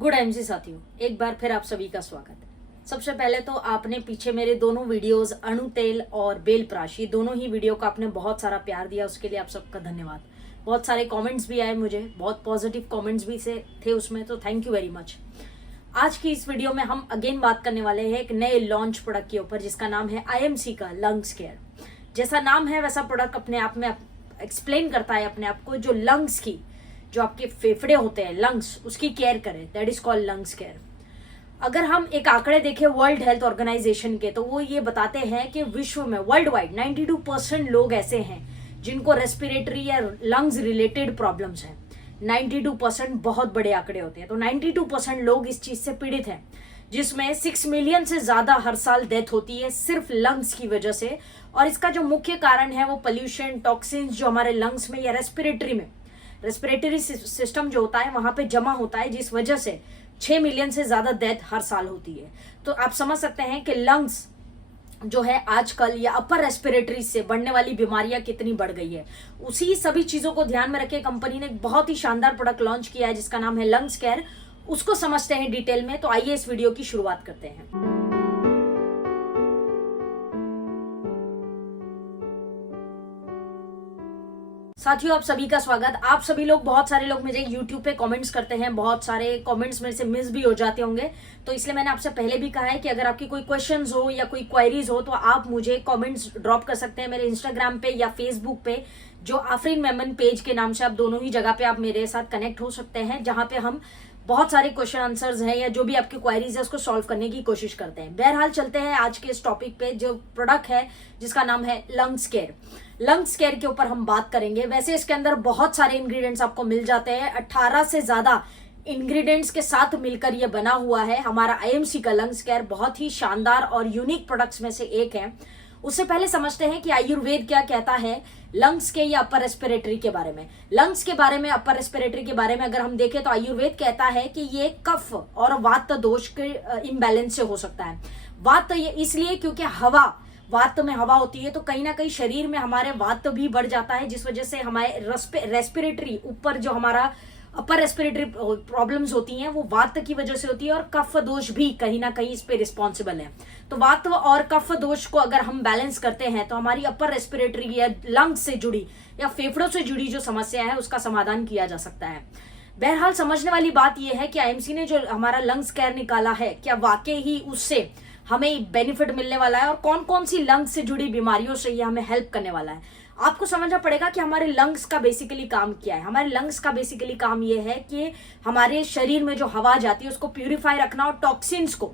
Good MC साथियों, एक बार फिर आप सभी का स्वागत। सबसे पहले तो आपने पीछे मेरे दोनों वीडियोस अणु तेल और बेल प्राशी दोनों ही वीडियो को आपने बहुत सारा प्यार दिया, उसके लिए आप सबका धन्यवाद। बहुत सारे कमेंट्स भी आए मुझे, बहुत पॉजिटिव कमेंट्स भी से थे उसमें, तो थैंक यू वेरी मच। आज की इस वीडियो में हम अगेन बात करने वाले हैं एक नए लॉन्च प्रोडक्ट के ऊपर जिसका नाम है आईएमसी का लंग्स केयर। जैसा नाम है वैसा प्रोडक्ट अपने आप में एक्सप्लेन करता है अपने आप को। जो लंग्स की, जो आपके फेफड़े होते हैं, लंग्स, उसकी केयर करें, that is called lungs care. अगर हम एक आंकड़े देखें वर्ल्ड हेल्थ ऑर्गेनाइजेशन के, तो वो ये बताते हैं कि विश्व में वर्ल्ड वाइड 92% लोग ऐसे हैं जिनको रेस्पिरेटरी या लंग्स रिलेटेड प्रॉब्लम्स हैं। 92% बहुत बड़े आंकड़े होते हैं। तो 92% लोग इस चीज से पीड़ित हैं, जिसमें 6 मिलियन से ज्यादा हर साल डेथ होती है सिर्फ लंग्स की वजह से। और इसका जो मुख्य कारण है वो पोल्यूशन, टॉक्सिन्स जो हमारे लंग्स में या रेस्पिरेटरी सिस्टम जो होता है वहां पे जमा होता है, जिस वजह से 6 मिलियन से ज्यादा डेथ हर साल होती है। तो आप समझ सकते हैं कि लंग्स जो है आजकल या अपर रेस्पिरेटरी से बढ़ने वाली बीमारियां कितनी बढ़ गई है। उसी सभी चीजों को ध्यान में रखे कंपनी ने एक बहुत ही शानदार प्रोडक्ट लॉन्च किया है जिसका नाम है लंग्स केयर। उसको समझते हैं डिटेल में। तो आइए इस वीडियो की शुरुआत करते हैं। साथियों, आप सभी का स्वागत। आप सभी लोग, बहुत सारे लोग मुझे YouTube पे कमेंट्स करते हैं, बहुत सारे कमेंट्स मेरे से मिस भी हो जाते होंगे। तो इसलिए मैंने आपसे पहले भी कहा है कि अगर आपकी कोई क्वेश्चंस हो या कोई क्वेरीज हो तो आप मुझे कमेंट्स ड्रॉप कर सकते हैं मेरे इंस्टाग्राम पे या फेसबुक पे, जो आफरीन मेमन पेज के नाम से। आप दोनों ही जगह पे आप मेरे साथ कनेक्ट हो सकते हैं, जहां पे हम बहुत सारे क्वेश्चन आंसर्स हैं या जो भी आपकी क्वेरीज है उसको सॉल्व करने की कोशिश करते हैं। बहरहाल चलते हैं आज के इस टॉपिक पे, जो प्रोडक्ट है जिसका नाम है लंग्स केयर। लंग्स केयर के ऊपर हम बात करेंगे। वैसे इसके अंदर बहुत सारे इंग्रेडिएंट्स आपको मिल जाते हैं। 18 से ज्यादा इंग्रेडिएंट्स के साथ मिलकर ये बना हुआ है हमारा आईएमसी का लंग्स केयर। बहुत ही शानदार और यूनिक प्रोडक्ट्स में से एक है। उससे पहले समझते हैं कि आयुर्वेद क्या कहता है लंग्स के या अपर रेस्पिरेटरी के बारे में। लंग्स के बारे में, अपर रेस्पिरेटरी के बारे में अगर हम देखें तो आयुर्वेद कहता है कि ये कफ और वात दोष के इम्बैलेंस से हो सकता है। वात ये इसलिए क्योंकि वात में हवा होती है, तो कहीं ना कहीं शरीर में हमारे वात भी बढ़ जाता है, जिस वजह से हमारे रेस्पिरेटरी ऊपर जो हमारा अपर रेस्पिरेटरी प्रॉब्लम्स होती हैं वो वात की वजह से होती है। और कफ दोष भी कहीं ना कहीं इस पे रिस्पॉन्सिबल है। तो वात और कफ दोष को अगर हम बैलेंस करते हैं तो हमारी अपर रेस्पिरेटरी या लंग्स से जुड़ी या फेफड़ों से जुड़ी जो समस्या है उसका समाधान किया जा सकता है। बहरहाल समझने वाली बात यह है कि आईएमसी ने जो हमारा लंग्स केयर निकाला है, क्या वाकई ही उससे हमें बेनिफिट मिलने वाला है और कौन कौन सी लंग्स से जुड़ी बीमारियों से ये हमें हेल्प करने वाला है। आपको समझना पड़ेगा कि हमारे लंग्स का बेसिकली काम क्या है। हमारे लंग्स का बेसिकली काम ये है कि हमारे शरीर में जो हवा जाती है उसको प्यूरिफाई रखना, और टॉक्सिन्स को,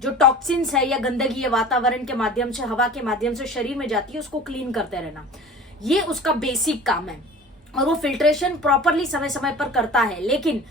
जो टॉक्सिन्स है या गंदगी है वातावरण के माध्यम से, हवा के माध्यम से शरीर में जाती है, उसको क्लीन करते रहना। ये उसका बेसिक काम है। और वो फिल्ट्रेशन प्रॉपरली समय समय पर करता है। लेकिन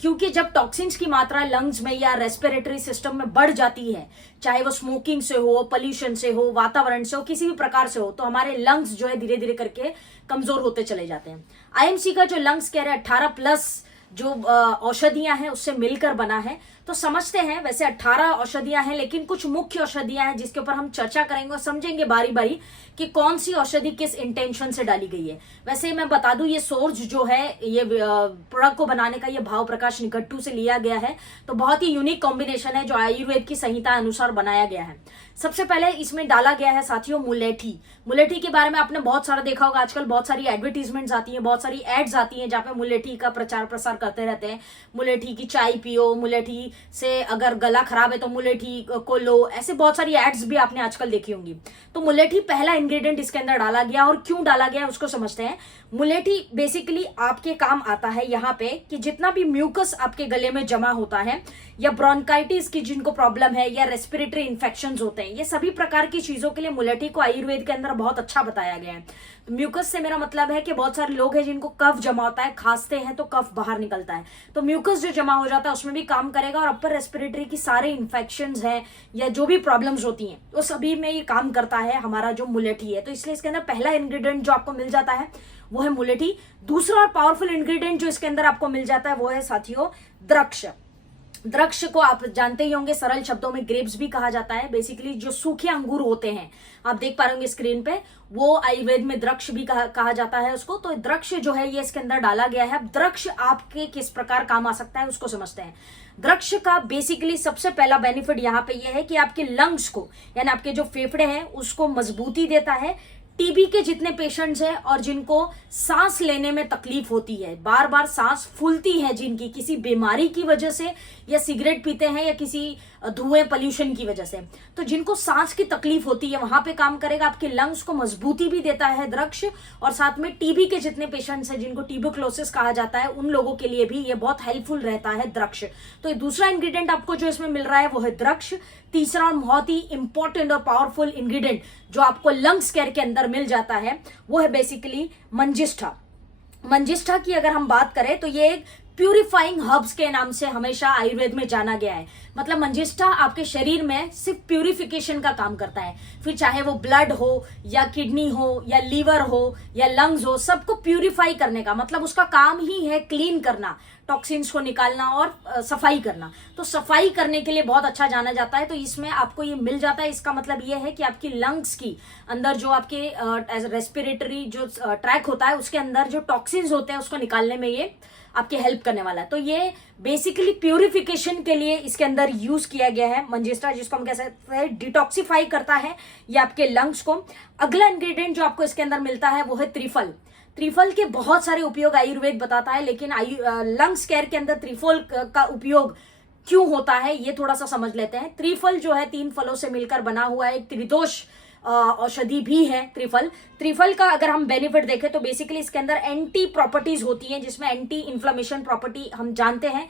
क्योंकि जब टॉक्सिन्स की मात्रा लंग्स में या रेस्पिरेटरी सिस्टम में बढ़ जाती है, चाहे वो स्मोकिंग से हो, पोल्यूशन से हो, वातावरण से हो, किसी भी प्रकार से हो, तो हमारे लंग्स जो है धीरे धीरे करके कमजोर होते चले जाते हैं। आईएमसी का जो लंग्स केयर है 18+ जो औषधियां हैं उससे मिलकर बना है। तो समझते हैं, वैसे 18 औषधियां हैं, लेकिन कुछ मुख्य औषधियां हैं जिसके ऊपर हम चर्चा करेंगे और समझेंगे बारी बारी कि कौन सी औषधि किस इंटेंशन से डाली गई है। वैसे मैं बता दूं, ये सोर्स जो है ये प्रोडक्ट को बनाने का, ये भाव प्रकाश निकट्टू से लिया गया है। तो बहुत ही यूनिक कॉम्बिनेशन है जो आयुर्वेद की संहिता अनुसार बनाया गया है। सबसे पहले इसमें डाला गया है साथियों मुलेठी। मुलेठी के बारे में आपने बहुत सारा देखा होगा। आजकल बहुत सारी एडवर्टीजमेंट्स आती हैं, बहुत सारी एड्स आती हैं जहाँ पे मुलेठी का प्रचार प्रसार करते रहते हैं। मुलेठी की चाय पियो, मुलेठी से अगर गला खराब है तो मुलेठी को लो, ऐसे बहुत सारी एड्स भी आपने आजकल देखी होंगी। तो मुलेठी पहला इंग्रेडिएंट इसके अंदर डाला गया, और क्यों डाला गया उसको समझते हैं। मुलेठी बेसिकली आपके काम आता है यहाँ पे कि जितना भी म्यूकस आपके गले में जमा होता है, या ब्रोंकाइटिस की जिनको प्रॉब्लम है, या रेस्पिरेटरी इन्फेक्शंस होते हैं, ये सभी प्रकार की चीजों के लिए मुलेठी को आयुर्वेद के अंदर बहुत अच्छा बताया गया है। तो म्यूकस से मेरा मतलब है कि बहुत सारे लोग हैं जिनको कफ जमा होता है, खांसते हैं तो कफ बाहर निकलता है, तो म्यूकस जो जमा हो जाता है उसमें भी काम करेगा। और अपर रेस्पिरेटरी की सारे इन्फेक्शंस हैं या जो भी प्रॉब्लम्स होती हैं वो सभी में ये काम करता है हमारा जो मुलेठी है। तो इसलिए इसके अंदर पहला इंग्रेडिएंट जो आपको मिल जाता है वो है मुलेठी। दूसरा और पावरफुल इंग्रेडिएंट जो इसके अंदर आपको मिल जाता है वो है साथियों द्रक्ष। द्रक्ष को आप जानते ही होंगे, सरल शब्दों में ग्रेप्स भी कहा जाता है। बेसिकली जो सूखे अंगूर होते हैं, आप देख पा रहे होंगे स्क्रीन पे, वो आयुर्वेद में द्रक्ष भी कहा जाता है उसको। तो द्रक्ष जो है ये इसके अंदर डाला गया है। अब द्रक्ष आपके किस प्रकार काम आ सकता है उसको समझते हैं। द्रक्ष का बेसिकली सबसे पहला बेनिफिट यहाँ पे ये है कि आपके लंग्स को, यानी आपके जो फेफड़े हैं उसको मजबूती देता है। टीबी के जितने पेशेंट्स हैं और जिनको सांस लेने में तकलीफ होती है, बार बार सांस फूलती है, जिनकी किसी बीमारी की वजह से या सिगरेट पीते हैं या किसी धुएं पोल्यूशन की वजह से, तो जिनको सांस की तकलीफ होती है वहां पे काम करेगा। आपके लंग्स को मजबूती भी देता है द्रक्ष, और साथ में टीबी के जितने पेशेंट्स हैं जिनको ट्यूबरक्लोसिस कहा जाता है, उन लोगों के लिए भी ये बहुत हेल्पफुल रहता है द्रक्ष। तो दूसरा इंग्रेडिएंट आपको जो इसमें मिल रहा है वो है द्रक्ष। तीसरा और बहुत ही इंपॉर्टेंट और पावरफुल इंग्रेडिएंट जो आपको लंग्स केयर के अंदर मिल जाता है वो है बेसिकली मंजिष्ठा। मंजिष्ठा की अगर हम बात करें तो ये एक प्यूरिफाइंग हर्ब्स के नाम से हमेशा आयुर्वेद में जाना गया है। मतलब मंजिष्ठा आपके शरीर में सिर्फ प्यूरिफिकेशन का काम करता है, फिर चाहे वो ब्लड हो या किडनी हो या लीवर हो या लंग्स हो, सबको प्यूरिफाई करने का मतलब उसका काम ही है क्लीन करना, टॉक्सिन्स को निकालना और सफाई करना। तो सफाई करने के लिए बहुत अच्छा जाना जाता है। तो इसमें आपको ये मिल जाता है। इसका मतलब ये है कि आपकी लंग्स की अंदर जो आपके रेस्पिरेटरी जो ट्रैक होता है उसके अंदर जो टॉक्सिन्स होते हैं उसको निकालने में ये आपकी हेल्प करने वाला है। तो ये बेसिकली प्यूरिफिकेशन के लिए इसके अंदर यूज किया गया है मंजिष्ठा, जिसको हम कह सकते हैं डिटॉक्सिफाई करता है ये आपके लंग्स को। अगला इंग्रेडिएंट जो आपको इसके अंदर मिलता है वो है त्रिफल। त्रिफल के बहुत सारे उपयोग आयुर्वेद बताता है, लेकिन लंग्स केयर के अंदर त्रिफल का उपयोग क्यों होता है ये थोड़ा सा समझ लेते हैं। त्रिफल जो है 3 फलों से मिलकर बना हुआ एक त्रिदोष औषधि भी है त्रिफल। त्रिफल का अगर हम बेनिफिट देखें तो बेसिकली इसके अंदर एंटी प्रॉपर्टीज होती हैं, जिसमें एंटी इन्फ्लेमेशन प्रॉपर्टी हम जानते हैं।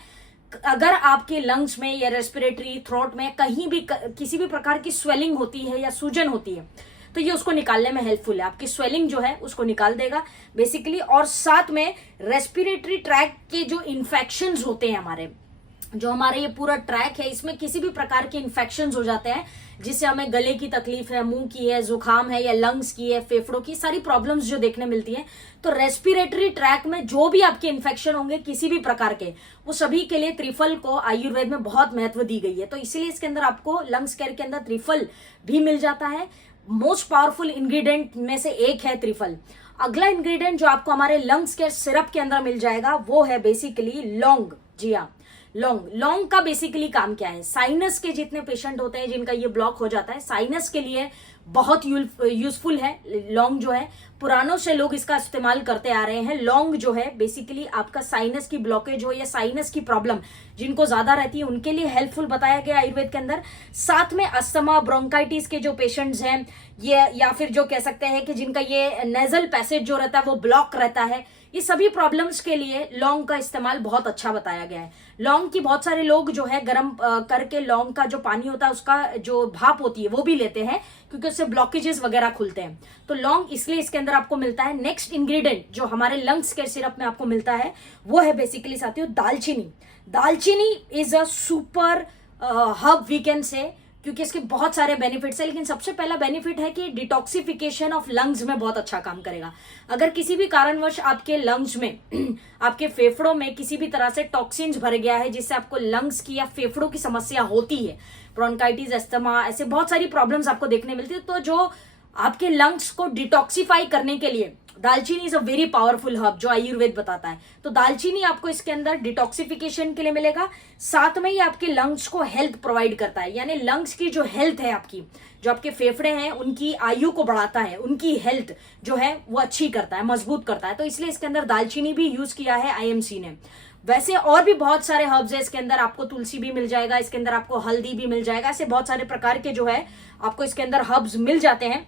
अगर आपके लंग्स में या रेस्पिरेटरी थ्रोट में कहीं भी किसी भी प्रकार की स्वेलिंग होती है या सूजन होती है तो ये उसको निकालने में हेल्पफुल है। आपकी स्वेलिंग जो है उसको निकाल देगा बेसिकली। और साथ में रेस्पिरेटरी ट्रैक के जो इन्फेक्शंस होते हैं, हमारे ये पूरा ट्रैक है, इसमें किसी भी प्रकार के इन्फेक्शंस हो जाते हैं जिससे हमें गले की तकलीफ है, मुंह की है, जुकाम है या लंग्स की है, फेफड़ों की सारी प्रॉब्लम्स जो देखने मिलती हैं, तो रेस्पिरेटरी ट्रैक में जो भी आपके इन्फेक्शन होंगे किसी भी प्रकार के, वो सभी के लिए त्रिफल को आयुर्वेद में बहुत महत्व दी गई है। तो इसीलिए इसके अंदर आपको लंग्स केयर के अंदर त्रिफल भी मिल जाता है। मोस्ट पावरफुल इंग्रेडिएंट में से एक है त्रिफल। अगला इंग्रेडिएंट जो आपको हमारे लंग्स केयर सिरप के अंदर मिल जाएगा वो है बेसिकली लौंग। जी हाँ, लौंग का बेसिकली काम क्या है? साइनस के जितने पेशेंट होते हैं जिनका ये ब्लॉक हो जाता है, साइनस के लिए बहुत यूजफुल है लौंग जो है। पुरानों से लोग इसका इस्तेमाल करते आ रहे हैं। लौंग जो है बेसिकली आपका साइनस की ब्लॉकेज हो या साइनस की प्रॉब्लम जिनको ज्यादा रहती है उनके लिए हेल्पफुल बताया गया आयुर्वेद के अंदर। साथ में अस्थमा, ब्रोंकाइटिस के जो पेशेंट्स हैं ये, या फिर जो कह सकते हैं कि जिनका ये नेजल पैसेज जो रहता है वो ब्लॉक रहता है, ये सभी प्रॉब्लम्स के लिए लौंग का इस्तेमाल बहुत अच्छा बताया गया है। लौंग की बहुत सारे लोग जो है गर्म करके लौंग का जो पानी होता है उसका जो भाप होती है वो भी लेते हैं, क्योंकि उससे ब्लॉकेजेस वगैरह खुलते हैं। तो लौंग इसलिए इसके अंदर आपको मिलता है। नेक्स्ट इंग्रेडिएंट जो हमारे लंग्स केयर सिरप में आपको मिलता है वो है बेसिकली साथियों दालचीनी। दालचीनी is a super herb we can say, क्योंकि इसके बहुत सारे बेनिफिट्स है। लेकिन सबसे पहला बेनिफिट है कि डिटॉक्सिफिकेशन ऑफ लंग्स में बहुत अच्छा काम करेगा। अगर किसी भी कारणवश आपके लंग्स में आपके फेफड़ों में किसी भी तरह से टॉक्सिन्स भर गया है जिससे आपको लंग्स की या फेफड़ों की समस्या होती है, ब्रोंकाइटिस, अस्थमा, ऐसे बहुत सारी प्रॉब्लम्स आपको देखने मिलती है, तो जो आपके लंग्स को डिटॉक्सिफाई करने के लिए दालचीनी is a very powerful herb जो आयुर्वेद बताता है। तो दालचीनी आपको इसके अंदर डिटॉक्सिफिकेशन के लिए मिलेगा। साथ में ही आपके लंग्स को हेल्थ प्रोवाइड करता है, यानी लंग्स की जो हेल्थ है आपकी, जो आपके फेफड़े हैं उनकी आयु को बढ़ाता है, उनकी हेल्थ जो है वो अच्छी करता है, मजबूत करता है। तो इसलिए इसके अंदर दालचीनी भी यूज किया है आईएमसी ने। वैसे और भी बहुत सारे हर्ब्स है इसके अंदर, आपको तुलसी भी मिल जाएगा, इसके अंदर आपको हल्दी भी मिल जाएगा, ऐसे बहुत सारे प्रकार के जो है आपको इसके अंदर हर्ब्स मिल जाते हैं।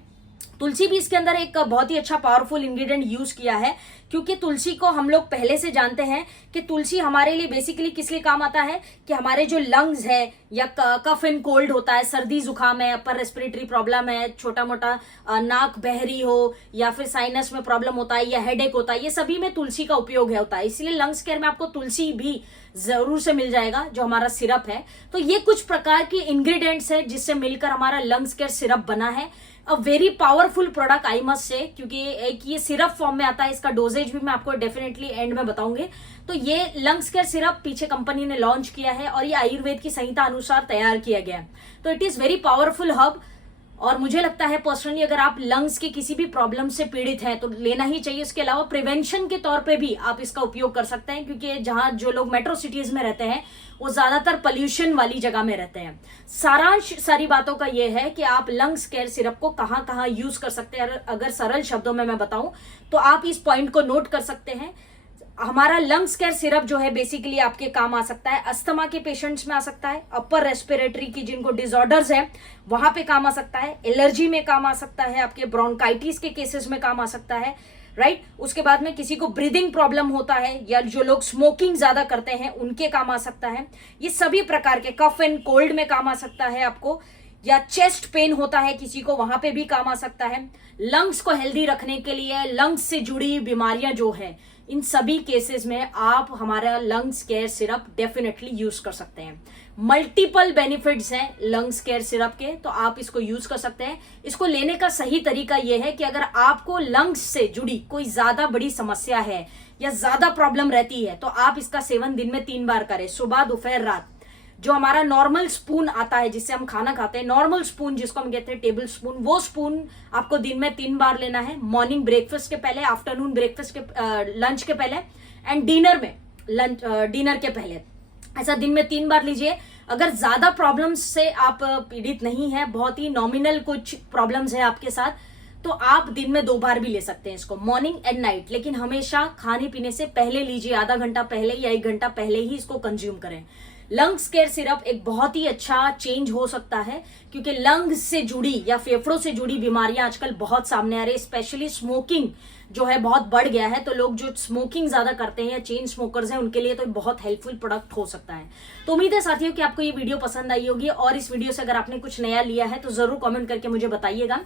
तुलसी भी इसके अंदर एक बहुत ही अच्छा पावरफुल इंग्रेडिएंट यूज किया है, क्योंकि तुलसी को हम लोग पहले से जानते हैं कि तुलसी हमारे लिए बेसिकली किस लिए काम आता है कि हमारे जो लंग्स है या कफ एंड कोल्ड होता है, सर्दी जुकाम है, अपर रेस्पिरेटरी प्रॉब्लम है, छोटा मोटा नाक बहरी हो या फिर साइनस में प्रॉब्लम होता है या हेडेक होता है, ये सभी में तुलसी का उपयोग होता है। इसलिए लंग्स केयर में आपको तुलसी भी जरूर से मिल जाएगा जो हमारा सिरप है। तो ये कुछ प्रकार के इंग्रेडिएंट्स है जिससे मिलकर हमारा लंग्स केयर सिरप बना है। A very powerful product I must say, क्योंकि एक ये सिरप फॉर्म में आता है, इसका डोजेज भी मैं आपको डेफिनेटली एंड में बताऊंगी। तो ये लंग्स केयर सिरप पीछे कंपनी ने लॉन्च किया है और ये आयुर्वेद की संहिता अनुसार तैयार किया गया है। तो it is very powerful hub, और मुझे लगता है पर्सनली अगर आप लंग्स के किसी भी प्रॉब्लम से पीड़ित हैं तो लेना ही चाहिए। इसके अलावा प्रिवेंशन के तौर पे भी आप इसका उपयोग कर सकते हैं, क्योंकि जहां जो लोग मेट्रो सिटीज में रहते हैं वो ज्यादातर पोल्यूशन वाली जगह में रहते हैं। सारांश सारी बातों का ये है कि आप लंग्स केयर सिरप को कहां कहां यूज कर सकते हैं। अगर सरल शब्दों में मैं बताऊं तो आप इस पॉइंट को नोट कर सकते हैं। हमारा लंग्स केयर सिरप जो है बेसिकली आपके काम आ सकता है, अस्थमा के पेशेंट्स में आ सकता है, अपर रेस्पिरेटरी की जिनको डिसऑर्डर्स है वहां पे काम आ सकता है, एलर्जी में काम आ सकता है, आपके ब्रोंकाइटिस के केसेस में काम आ सकता है, राइट। उसके बाद में किसी को ब्रीदिंग प्रॉब्लम होता है या जो लोग स्मोकिंग ज्यादा करते हैं उनके काम आ सकता है। ये सभी प्रकार के कफ एंड कोल्ड में काम आ सकता है आपको, या चेस्ट पेन होता है किसी को वहां पे भी काम आ सकता है। लंग्स को हेल्दी रखने के लिए लंग्स से जुड़ी बीमारियां जो है इन सभी केसेस में आप हमारा lungs care syrup definitely use कर सकते हैं। मल्टीपल बेनिफिट्स हैं लंग्स केयर सिरप के, तो आप इसको यूज कर सकते हैं। इसको लेने का सही तरीका यह है कि अगर आपको लंग्स से जुड़ी कोई ज्यादा बड़ी समस्या है या ज्यादा प्रॉब्लम रहती है तो आप इसका सेवन दिन में 3 बार करें, सुबह दोपहर रात। जो हमारा नॉर्मल स्पून आता है जिससे हम खाना खाते हैं, नॉर्मल स्पून जिसको हम कहते हैं टेबल स्पून, वो स्पून आपको दिन में 3 बार लेना है। मॉर्निंग ब्रेकफास्ट के पहले, आफ्टरनून ब्रेकफास्ट के लंच के पहले एंड डिनर में डिनर के पहले। ऐसा दिन में 3 बार लीजिए। अगर ज्यादा प्रॉब्लम्स से आप पीड़ित नहीं है, बहुत ही नॉमिनल कुछ प्रॉब्लम्स है आपके साथ, तो आप दिन में 2 बार भी ले सकते हैं इसको, मॉर्निंग एंड नाइट। लेकिन हमेशा खाने पीने से पहले लीजिए, आधा घंटा पहले या 1 घंटा पहले ही इसको कंज्यूम करें। लंग्स केयर सिरप एक बहुत ही अच्छा चेंज हो सकता है, क्योंकि लंग्स से जुड़ी या फेफड़ों से जुड़ी बीमारियां आजकल बहुत सामने आ रही है। स्पेशली स्मोकिंग जो है बहुत बढ़ गया है, तो लोग जो स्मोकिंग ज्यादा करते हैं या चेन स्मोकर्स हैं उनके लिए तो बहुत हेल्पफुल प्रोडक्ट हो सकता है। तो उम्मीद है साथियों कि आपको ये वीडियो पसंद आई होगी, और इस वीडियो से अगर आपने कुछ नया लिया है तो जरूर कमेंट करके मुझे बताइएगा।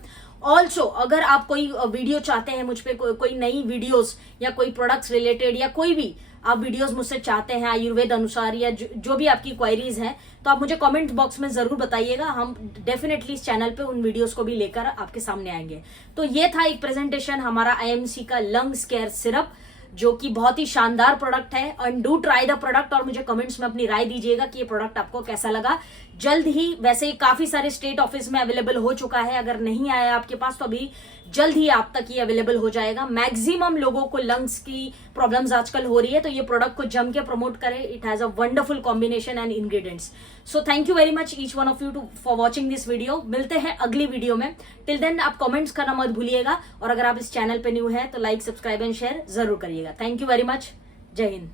ऑल्सो अगर आप कोई वीडियो चाहते हैं मुझ पे, कोई नई वीडियोस या कोई प्रोडक्ट्स रिलेटेड या कोई भी आप वीडियोस मुझसे चाहते हैं आयुर्वेद अनुसार, या जो भी आपकी क्वेरीज हैं, तो आप मुझे कमेंट बॉक्स में जरूर बताइएगा। हम डेफिनेटली इस चैनल पे उन वीडियोस को भी लेकर आपके सामने आएंगे। तो ये था एक प्रेजेंटेशन हमारा आईएमसी का लंग्स केयर सिरप, जो कि बहुत ही शानदार प्रोडक्ट है। And do try the product और मुझे कमेंट्स में अपनी राय दीजिएगा कि ये प्रोडक्ट आपको कैसा लगा। जल्द ही, वैसे ही काफी सारे स्टेट ऑफिस में अवेलेबल हो चुका है, अगर नहीं आया आपके पास तो अभी जल्द ही आप तक ये अवेलेबल हो जाएगा। मैक्सिमम लोगों को लंग्स की प्रॉब्लम्स आजकल हो रही है, तो ये प्रोडक्ट को जम के प्रमोट करें। It has a wonderful combination and ingredients. So thank you very much each one of you for watching this video. मिलते हैं अगली वीडियो में। टिल देन आप कमेंट्स करना मत भूलिएगा, और अगर आप इस चैनल पे न्यू है तो लाइक, सब्सक्राइब एंड शेयर जरूर करिएगा। Thank you very much. जय हिंद।